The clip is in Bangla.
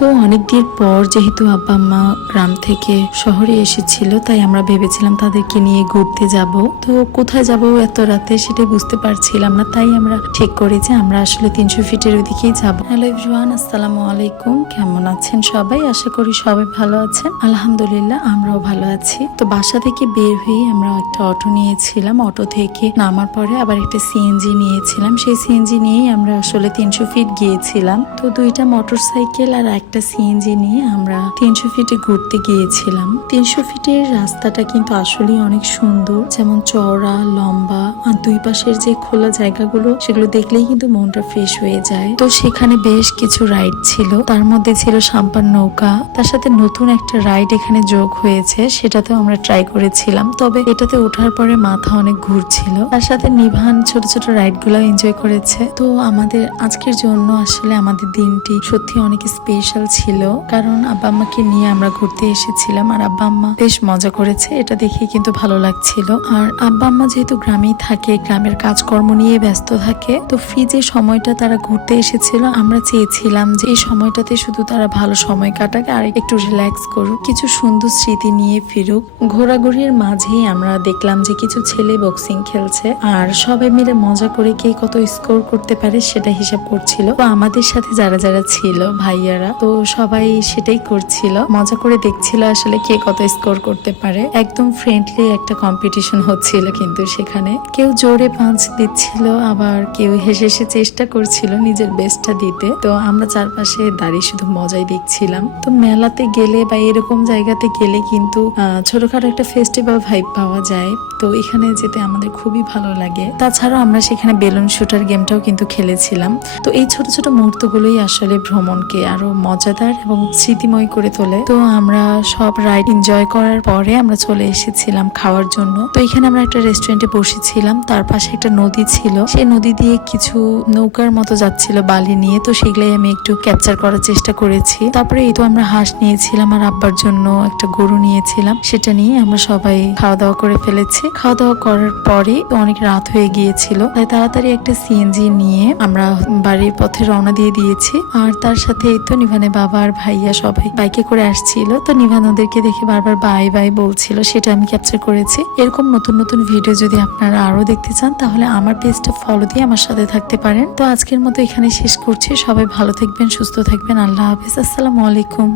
তো অনেকদিন পর যেহেতু আব্বা আম্মা গ্রাম থেকে শহরে এসেছিল, তাই আমরা ভেবেছিলাম তাদেরকে নিয়ে ঘুরতে যাব। তো কোথায় যাব এত রাতে সেটা বুঝতে পারছিলাম না, তাই আমরা ঠিক করেছি আমরা আসলে 300 ফিটের ওইদিকেই যাব। হ্যালো এভরিওয়ান, আসসালামু আলাইকুম। কেমন আছেন সবাই? আশা করি সবাই ভালো আছেন। আলহামদুলিল্লাহ আমরাও ভালো আছি। তো বাসা থেকে বের হয়ে আমরা একটা অটো নিয়েছিলাম। অটো থেকে নামার পরে আবার একটা সিএনজি নিয়েছিলাম। সেই সিএনজি নিয়েই আমরা আসলে 300 ফিট গিয়েছিলাম। তো দুইটা মোটরসাইকেল আর একটা সিএনজি নিয়ে আমরা 300 ফিটে ঘুরতে গিয়েছিলাম। 300 ফিটের রাস্তাটা কিন্তু আসলে অনেক সুন্দর, যেমন চওড়া, লম্বা, আর দুই পাশের যে খোলা জায়গাগুলো সেগুলো দেখলেই কিন্তু মনটা ফ্রেশ হয়ে যায়। তো সেখানে বেশ কিছু রাইড ছিল, তার মধ্যে ছিল সাম্পার নৌকা। তার সাথে নতুন একটা রাইড এখানে যোগ হয়েছে, সেটাতেও আমরা ট্রাই করেছিলাম। তবে এটাতে ওঠার পরে মাথা অনেক ঘুরছিল। তার সাথে নিভান ছোট ছোট রাইড গুলো এনজয় করেছে। তো আমাদের আজকের জন্য আসলে আমাদের দিনটি সত্যি অনেক স্পেশাল ছিল, কারণ আব্বা আম্মাকে নিয়ে আমরা ঘুরতে এসেছিলাম আর আব্বা আম্মা বেশ মজা করেছে। এটা দেখে কিন্তু ভালো লাগছিল। আর আব্বা আম্মা যেহেতু গ্রামেই থাকে, গ্রামের কাজকর্ম নিয়ে ব্যস্ত থাকে, তো ফ্রি যে সময়টা তারা ঘুরতে এসেছিল, আমরা চেয়েছিলাম যে এই সময়টাতে শুধু তারা ভালো সময় কাটাক আর একটু রিল্যাক্স করুক, কিছু সুন্দর স্মৃতি নিয়ে ফিরুক। ঘোরাঘুরির মাঝেই আমরা দেখলাম যে কিছু ছেলে বক্সিং খেলছে আর সবাই মিলে মজা করে কে কত স্কোর করতে পারে সেটা হিসাব করছিল। তো আমাদের সাথে যারা যারা ছিল ভাইয়ারা, তো সবাই সেটাই করছিল, মজা করে দেখছিল আসলে কে কত স্কোর করতে পারে। একদম ফ্রেন্ডলি একটা কম্পিটিশন হচ্ছিল, কিন্তু সেখানে কেউ জোরে পাঞ্চ দিচ্ছিল, আবার কেউ হেসে হেসে চেষ্টা করছিল নিজের বেস্টটা দিতে। তো আমরা চারপাশে দাঁড়িয়ে শুধু মজাই দেখছিলাম। তো মেলাতে গেলে বা এরকম জায়গাতে গেলে কিন্তু ছোটখাটো একটা ফেস্টিভ্যাল ভাইব পাওয়া যায়। তো এখানে যেতে আমাদের খুবই ভালো লাগে। তাছাড়াও আমরা সেখানে বেলুন শুটার গেমটাও কিন্তু খেলেছিলাম। তো এই ছোট ছোট মুহূর্তগুলোই আসলে ভ্রমণকে আরো মজাদার এবং স্মৃতিময় করে তোলে। তো আমরা সব রাইড এনজয় করার পরে আমরা চলে এসেছিলাম খাওয়ার জন্য। তো এখানে আমরা একটা রেস্টুরেন্টে বসেছিলাম, তার পাশে একটা নদী ছিল, সেই নদী দিয়ে কিছু নৌকার মতো যাচ্ছিল বালি নিয়ে। তো সেগুলাই আমি একটু ক্যাপচার করার চেষ্টা করেছি। তারপরে এই তো আমরা হাঁস নিয়েছিলাম আর আব্বার জন্য একটা গরু নিয়েছিলাম, সেটা নিয়ে আমরা সবাই খাওয়া দাওয়া করে ফেলেছি। খাওয়া দাওয়া করার পরে অনেক রাত হয়ে গিয়েছিল, তাই তাড়াতাড়ি একটা সিএনজি নিয়ে আমরা বাড়ির পথে রওনা দিয়ে দিয়েছি। আর তার সাথে এই তো নিভানের বাবা আর ভাইয়া সবাই বাইকে করে আসছিল। তো নিভান ওদেরকে দেখে বারবার বাই বাই বলছিল, সেটা আমি ক্যাপচার করেছি। এরকম নতুন নতুন ভিডিও যদি আপনারা আরো দেখতে চান, তাহলে আমার পেজটা ফলো দিয়ে আমার সাথে থাকতে পারেন। তো আজকের মতো এখানে শেষ করছি। সবাই ভালো থাকবেন, সুস্থ থাকবেন। আল্লাহ হাফেজ, আসসালামু আলাইকুম।